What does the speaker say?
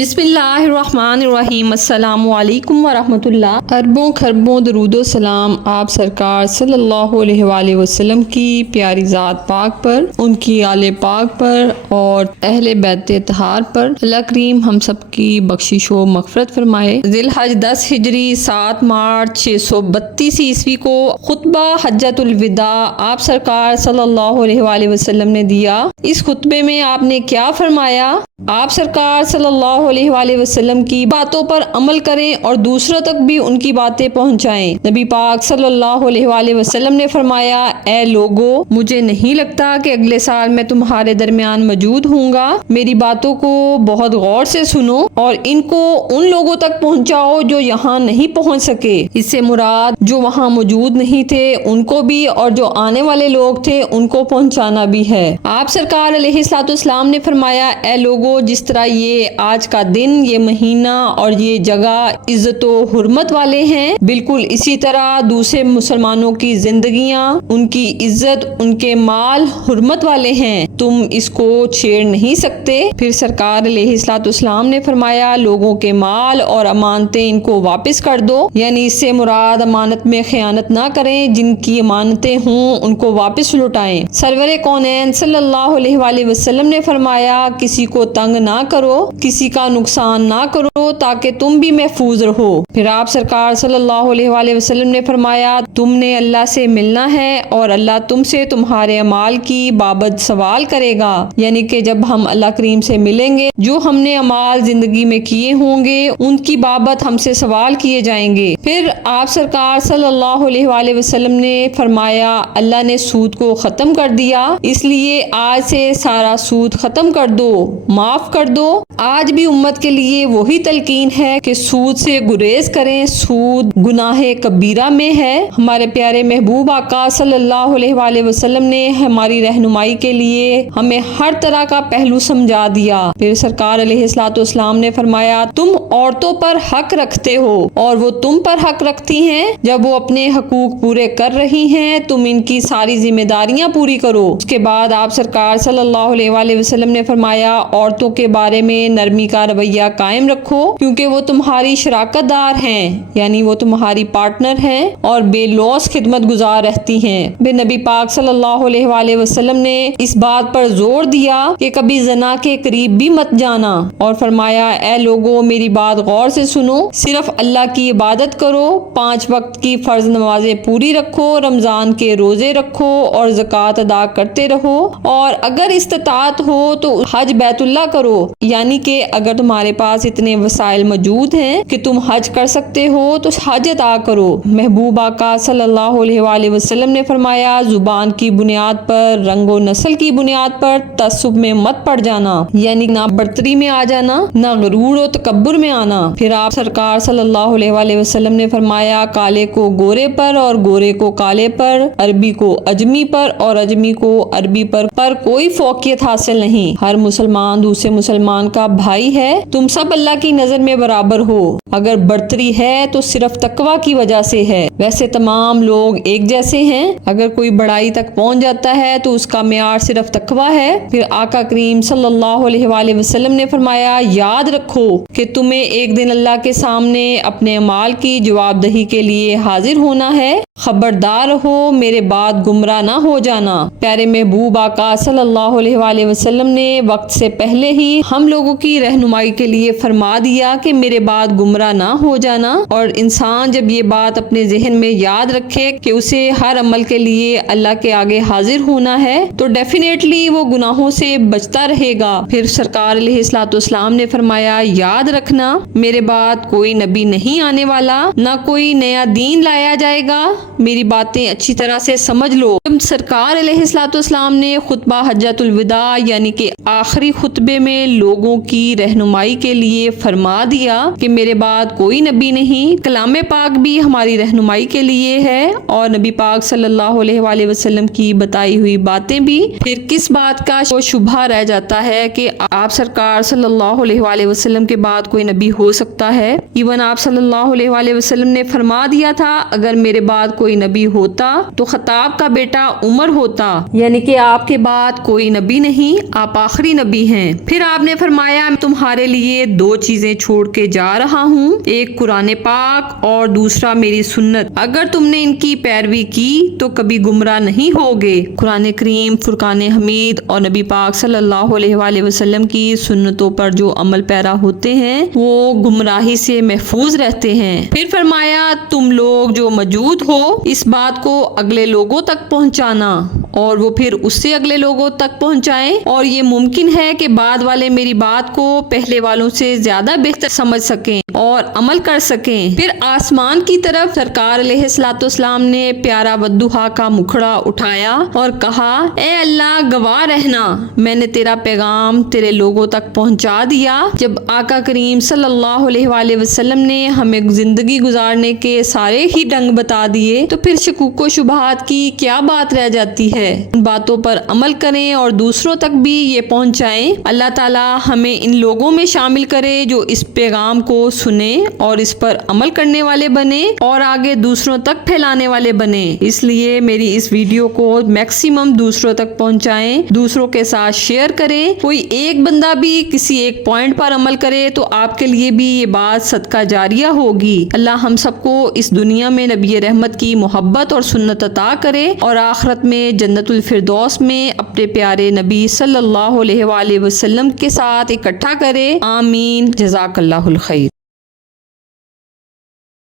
بسم اللہ الرحمن الرحیم۔ السلام علیکم ورحمۃ اللہ۔ اربوں خربوں درود و سلام آپ سرکار صلی اللہ علیہ وآلہ وسلم کی پیاری ذات پاک پر، ان کی آل پاک پر اور اہل بیت اطہار پر۔ اللہ کریم ہم سب کی بخشش و مغفرت فرمائے۔ ذی الحج 10 ہجری 7 مارچ 632 عیسوی کو خطبہ حجۃ الوداع آپ سرکار صلی اللہ علیہ وآلہ وسلم نے دیا۔ اس خطبے میں آپ نے کیا فرمایا؟ آپ سرکار صلی اللہ علیہ وآلہ وسلم کی باتوں پر عمل کریں اور دوسروں تک بھی ان کی باتیں پہنچائیں۔ نبی پاک صلی اللہ علیہ وآلہ وسلم نے فرمایا، اے لوگو، مجھے نہیں لگتا کہ اگلے سال میں تمہارے درمیان موجود ہوں گا۔ میری باتوں کو بہت غور سے سنو اور ان کو ان لوگوں تک پہنچاؤ جو یہاں نہیں پہنچ سکے۔ اس سے مراد جو وہاں موجود نہیں تھے ان کو بھی، اور جو آنے والے لوگ تھے ان کو پہنچانا بھی ہے۔ آپ سرکار علیہ الصلوۃ والسلام نے فرمایا، اے لوگو، جس طرح یہ آج کا دن، یہ مہینہ اور یہ جگہ عزت و حرمت والے ہیں، بالکل اسی طرح دوسرے مسلمانوں کی زندگیاں، ان کی عزت، ان کے مال حرمت والے ہیں، تم اس کو چھیڑ نہیں سکتے۔ پھر سرکار علیہ الصلوۃ والسلام نے فرمایا، لوگوں کے مال اور امانتیں ان کو واپس کر دو، یعنی اس سے مراد امانت میں خیانت نہ کریں، جن کی امانتیں ہوں ان کو واپس لوٹائیں۔ سرور کونین صلی اللہ علیہ وآلہ وسلم نے فرمایا، کسی کو تنگ نہ کرو، کسی کا نقصان نہ کرو تاکہ تم بھی محفوظ رہو۔ پھر آپ سرکار صلی اللہ علیہ وآلہ وسلم نے فرمایا، تم نے اللہ سے ملنا ہے اور اللہ تم سے تمہارے اعمال کی بابت سوال کرے گا، یعنی کہ جب ہم اللہ کریم سے ملیں گے، جو ہم نے اعمال زندگی میں کیے ہوں گے ان کی بابت ہم سے سوال کیے جائیں گے۔ پھر آپ سرکار صلی اللہ علیہ وآلہ وسلم نے فرمایا، اللہ نے سود کو ختم کر دیا، اس لیے آج سے سارا سود ختم کر دو، معاف کر دو۔ آج بھی امت کے لیے وہی تلقین ہے کہ سود سے گریز کریں، سود گناہ کبیرہ میں ہے۔ ہمارے پیارے محبوب آقا صلی اللہ علیہ وآلہ وسلم نے ہماری رہنمائی کے لیے ہمیں ہر طرح کا پہلو سمجھا دیا۔ پھر سرکار علیہ الصلوۃ والسلام نے فرمایا، تم عورتوں پر حق رکھتے ہو اور وہ تم پر حق رکھتی ہیں، جب وہ اپنے حقوق پورے کر رہی ہیں تم ان کی ساری ذمہ داریاں پوری کرو۔ اس کے بعد آپ سرکار صلی اللہ علیہ وآلہ وسلم نے فرمایا، عورتوں کے بارے میں نرمی کا رویہ قائم رکھو، کیونکہ وہ تمہاری شراکت دار ہیں، یعنی وہ تمہاری پارٹنر ہیں اور بے لوث خدمت گزار رہتی ہیں۔ پھر نبی پاک صلی اللہ علیہ وآلہ وسلم نے اس بات پر زور دیا کہ کبھی زنا کے قریب بھی مت جانا، اور فرمایا، اے لوگو، میری بات غور سے سنو، صرف اللہ کی عبادت کرو، 5 وقت کی فرض نمازیں پوری رکھو، رمضان کے روزے رکھو اور زکوٰۃ ادا کرتے رہو، اور اگر استطاعت ہو تو حج بیت اللہ کرو، یعنی کہ اگر تمہارے پاس اتنے وسائل موجود ہیں کہ تم حج کر سکتے ہو تو حج ادا کرو۔ محبوب آقا صلی اللہ علیہ وآلہ وسلم نے فرمایا، زبان کی بنیاد پر، رنگ و نسل کی بنیاد پر تعصب میں مت پڑ جانا، یعنی نہ برتری میں آ جانا، نہ غرور و تکبر میں آنا۔ پھر آپ سرکار صلی اللہ علیہ وآلہ وسلم نے فرمایا، کالے کو گورے پر اور گورے کو کالے پر، عربی کو اجمی پر اور اجمی کو عربی پر کوئی فوقیت حاصل نہیں۔ ہر مسلمان دوسرے مسلمان کا بھائی ہے، تم سب اللہ کی نظر میں برابر ہو، اگر برتری ہے تو صرف تقویٰ کی وجہ سے ہے، ویسے تمام لوگ ایک جیسے ہیں۔ اگر کوئی بڑائی تک پہنچ جاتا ہے تو اس کا معیار صرف تقویٰ ہے۔ پھر آقا کریم صلی اللہ علیہ وآلہ وسلم نے فرمایا، یاد رکھو کہ تمہیں ایک دن اللہ کے سامنے اپنے اعمال کی جواب دہی کے لیے حاضر ہونا ہے، خبردار رہو، میرے بعد گمراہ نہ ہو جانا۔ پیارے محبوب آقا صلی اللہ علیہ وآلہ وسلم نے وقت سے پہلے ہی ہم لوگوں کی رہنمائی کے لیے فرما دیا کہ میرے بعد گمراہ نہ ہو جانا، اور انسان جب یہ بات اپنے ذہن میں یاد رکھے کہ اسے ہر عمل کے لیے اللہ کے آگے حاضر ہونا ہے تو ڈیفینیٹلی وہ گناہوں سے بچتا رہے گا۔ پھر سرکار علیہ الصلوۃ والسلام نے فرمایا، یاد رکھنا، میرے بعد کوئی نبی نہیں آنے والا، نہ کوئی نیا دین لایا جائے گا، میری باتیں اچھی طرح سے سمجھ لو۔ جب سرکار علیہ الصلوۃ والسلام نے خطبہ حجۃ الوداع یعنی کہ آخری خطبے میں لوگوں کی رہنمائی کے لیے فرما دیا کہ میرے بعد کوئی نبی نہیں، کلام پاک بھی ہماری رہنمائی کے لیے ہے اور نبی پاک صلی اللہ علیہ وآلہ وسلم کی بتائی ہوئی باتیں بھی، پھر کس بات کا شبہ رہ جاتا ہے کہ آپ سرکار صلی اللہ علیہ وآلہ وسلم کے بعد کوئی نبی ہو سکتا ہے؟ ایون آپ صلی اللہ علیہ وآلہ وسلم نے فرما دیا تھا، اگر میرے بعد بعد کوئی نبی ہوتا تو خطاب کا بیٹا عمر ہوتا، یعنی کہ آپ کے بعد کوئی نبی نہیں، آپ آخری نبی ہیں۔ پھر آپ نے فرمایا میں تمہارے لیے دو چیزیں چھوڑ کے جا رہا ہوں، ایک قرآن پاک اور دوسرا میری سنت، اگر تم نے ان کی پیروی کی تو کبھی گمراہ نہیں ہوگے۔ قرآن کریم، فرقان حمید اور نبی پاک صلی اللہ علیہ وآلہ وسلم کی سنتوں پر جو عمل پیرا ہوتے ہیں وہ گمراہی سے محفوظ رہتے ہیں۔ پھر فرمایا تم لوگ جو موجود ہو اس بات کو اگلے لوگوں تک پہنچانا اور وہ پھر اس سے اگلے لوگوں تک پہنچائیں، اور یہ ممکن ہے کہ بعد والے میری بات کو پہلے والوں سے زیادہ بہتر سمجھ سکیں اور عمل کر سکیں۔ پھر آسمان کی طرف سرکار علیہ الصلوۃ والسلام نے پیارا والضحیٰ کا مکھڑا اٹھایا اور کہا اے اللہ گواہ رہنا، میں نے تیرا پیغام تیرے لوگوں تک پہنچا دیا۔ جب آقا کریم صلی اللہ علیہ وآلہ وسلم نے ہمیں زندگی گزارنے کے سارے ہی ڈنگ بتا دیے تو پھر شکوک و شبہات کی کیا بات رہ جاتی ہے؟ ان باتوں پر عمل کریں اور دوسروں تک بھی یہ پہنچائیں۔ اللہ تعالی ہمیں ان لوگوں میں شامل کرے جو اس پیغام کو سنیں اور اس پر عمل کرنے والے بنیں اور آگے دوسروں تک پھیلانے والے بنیں۔ اس لیے میری اس ویڈیو کو میکسیمم دوسروں تک پہنچائیں، دوسروں کے ساتھ شیئر کریں۔ کوئی ایک بندہ بھی کسی ایک پوائنٹ پر عمل کرے تو آپ کے لیے بھی یہ بات صدقہ جاریہ ہوگی۔ اللہ ہم سب کو اس دنیا میں نبی رحمت کی محبت اور سنت عطا کرے اور آخرت میں جنت الفردوس میں اپنے پیارے نبی صلی اللہ علیہ وآلہ وسلم کے ساتھ اکٹھا کرے۔ آمین۔ جزاک اللہ الخیر۔